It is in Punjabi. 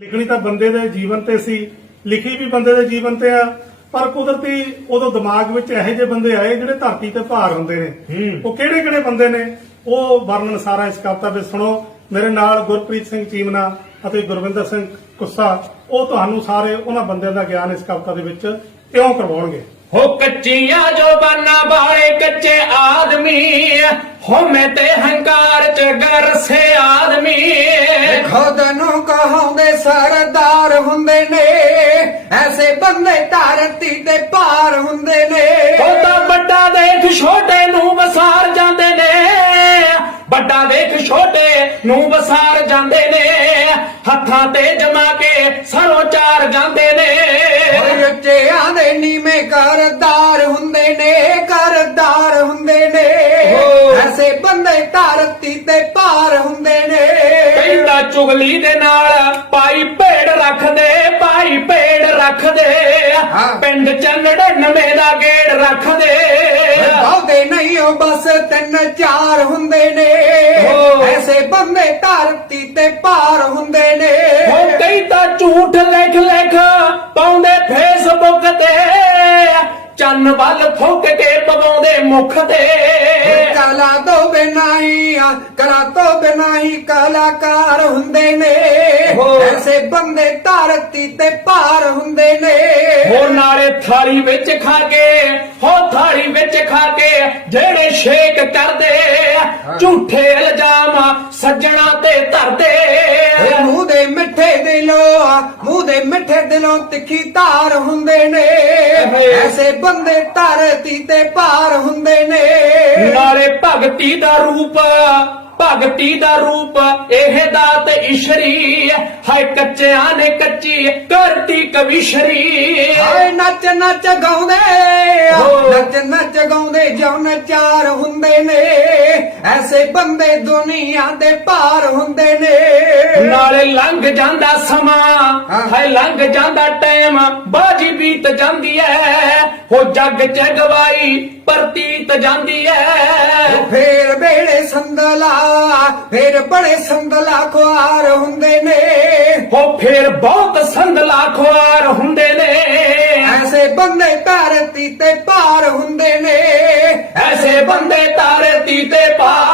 ਲਿਖਣੀ ਤਾਂ ਬੰਦੇ ਦੇ ਜੀਵਨ ਤੇ ਸੀ ਲਿਖੀ ਵੀ ਬੰਦੇ ਦੇ ਜੀਵਨ ਤੇ ਆ ਪਰ ਕੁਦਰਤੀ ਉਦੋਂ ਦਿਮਾਗ ਵਿੱਚ ਇਹੋ ਜਿਹੇ ਬੰਦੇ ਆਏ ਜਿਹੜੇ ਧਰਤੀ ਤੇ ਭਾਰ ਹੁੰਦੇ ਨੇ। ਉਹ ਕਿਹੜੇ ਕਿਹੜੇ ਬੰਦੇ ਨੇ? ਉਹ ਵਰਣਨ ਸਾਰਾ ਇਸ ਕਵਿਤਾ ਵਿੱਚ ਸੁਣੋ। ਮੇਰੇ ਨਾਲ ਗੁਰਪ੍ਰੀਤ ਸਿੰਘ ਚੀਮਨਾ ਅਤੇ ਗੁਰਵਿੰਦਰ ਸਿੰਘ ਕੁੱਸਾ ਉਹ ਤੁਹਾਨੂੰ ਸਾਰੇ ਉਹਨਾਂ ਬੰਦਿਆਂ ਦਾ ਗਿਆਨ ਇਸ ਕਵਿਤਾ ਦੇ ਵਿੱਚ ਇਉਂ ਕਰਵਾਉਣਗੇ। ਹੋ ਕੱਚੀਆਂ ਜੋ ਬਾਨਾ ਬਾਲੇ ਕੱਚੇ ਆਦਮੀ ਹੋ ਮੈਂ ਤੇ ਹੰਕਾਰ ਚ ਗਰਸੇ ਆਦਮੀ ਖੁਦ ਨੂੰ ਕਹਾਉਂਦੇ ਸਰਦਾਰ ਹੁੰਦੇ ਨੇ। ਐਸੇ ਬੰਦੇ ਧਰਤੀ ਤੇ ਪਾਰ ਹੁੰਦੇ ਨੇ। ਉਹ ਤਾਂ ਵੱਡਾ ਦੇਖ ਛੋਟੇ ਨੂੰ ਵਸਾਰ ਜਾਂਦੇ ਨੇ। ਵੱਡਾ ਦੇਖ ਛੋਟੇ ਨੂੰ ਵਸਾਰ ਜਾਂਦੇ ਨੇ। ਹੱਥਾਂ ਤੇ ਜਮਾ ਕੇ ਸਰੋਂ ਚਾਰ ਜਾਂਦੇ ਨੇ। ਰਚਿਆਂ ਦੇ ਨੀਵੇਂ ਕਰਦਾਰ ਹੁੰਦੇ ਨੇ ਕਰਦਾਰ ਹੁੰਦੇ ਨੇ। ਐਸੇ ਬੰਦੇ ਧਰਤੀ ਹੁੰਦੇ ਕਹਿੰਦਾ ਚੁਗਲੀ ਦੇ ਨਾਲ ਪਾਈ ਭੇੜ ਰੱਖਦੇ ਪਾਈ ਭੇੜ ਰੱਖਦੇ। ਹਾਂ। ਪਿੰਡ ਚ 99 ਦਾ ਗੇੜ ਰੱਖਦੇ। ਬਹੁਤੇ ਨਹੀਂ ਉਹ ਬਸ ਤਿੰਨ ਚਾਰ ਹੁੰਦੇ ਨੇ। ਹੋ। ਐਸੇ ਬੰਦੇ ਧਰਤੀ ਤੇ ਪਾਰ ਹੁੰਦੇ ਨੇ। ਉਹ ਕਈ ਤਾਂ ਝੂਠ ਲਿਖ ਲਿਖ ਪਾਉਂਦੇ ਫੇਸਬੁੱਕ ਤੇ। ਚੰਨ ਵੱਲ ਥੁੱਕ ਕੇ ਪਵਾਉਂਦੇ ਮੁਖ ਤੇ। ਕਲਾ ਤੋਂ ਬਿਨਾਈ ਕਲਾ ਤੋਂ ਬਿਨਾਈ ਕਲਾਕਾਰ ਹੁੰਦੇ ਨੇ। ਹੋ। ਐਸੇ ਬੰਦੇ ਧਰਤੀ ਤੇ ਪਾਰ ਹੁੰਦੇ ਨੇ। ਹੋ ਨਾਲੇ ਥਾਲੀ ਵਿੱਚ ਖਾ ਕੇ ਹੋ ਥਾਲੀ ਵਿੱਚ ਖਾ ਕੇ ਜਿਹੜੇ ਸ਼ੇਕ ਕਰਦੇ ਝੂਠੇ ਇਲਜ਼ਾਮ ਸੱਜਣਾ ਤੇ ਧਰਦੇ ਮੂੰਹ ਦੇ ਮਿੱਠੇ ਦਿਲੋਂ ਮੂੰਹ ਦੇ ਮਿੱਠੇ ਦਿਲੋਂ ਤਿੱਖੀ ਧਾਰ ਹੁੰਦੇ ਨੇ। ਐਸੇ ਬੰਦੇ ਧਰਤੀ ਤੇ ਪਾਰ ਹੁੰਦੇ ਨੇ ਭਗਤੀ ਦਾ ਰੂਪ ਭਗਤੀ ਦਾ ਰੂਪ ਇਹ ਦਾਤ ਇਸ਼ਰੀ ਹਾਏ ਕੱਚਿਆਂ ਨੇ ਕੱਚੀ ਕਰਤੀ ਕਵਿਸ਼ਰੀ ਹਾਏ ਨੱਚ ਨੱਚ ਗਾਉਂਦੇ ਹੋ। ਨੱਚ ਨੱਚ ਗਾਉਂਦੇ ਜਨ ਚਾਰ ਹੁੰਦੇ ਨੇ। ਐਸੇ ਬੰਦੇ ਦੁਨੀਆ ਦੇ ਪਾਰ ਹੁੰਦੇ ਨੇ। ਨਾਲੇ ਲੰਘ ਜਾਂਦਾ ਸਮਾਂ ਹਾਂ। ਲੰਘ ਜਾਂਦਾ ਟਾਈਮ ਬਾਜੀ ਬੀਤ ਜਾਂਦੀ ਐ। ਹੋ ਜੱਗ ਚ ਗਵਾਈ ਪ੍ਰਤੀਤ ਜਾਂਦੀ ਐ। ਫੇਰ ਵੇਲੇ ਸੰਦਲਾ ਫੇਰ ਬੜੇ ਸੰਦਲਾ ਖੁਆਰ ਹੁੰਦੇ ਨੇ। ਹੋ ਫੇਰ ਬਹੁਤ ਸੰਦਲਾ ਖੁਆਰ ਹੁੰਦੇ ਨੇ। ਐਸੇ ਬੰਦੇ ਧਰਤੀ ਤੇ ਪਾਰ ਹੁੰਦੇ ਨੇ। ਐਸੇ ਬੰਦੇ ਧਰਤੀ ਤੇ ਪਾਰ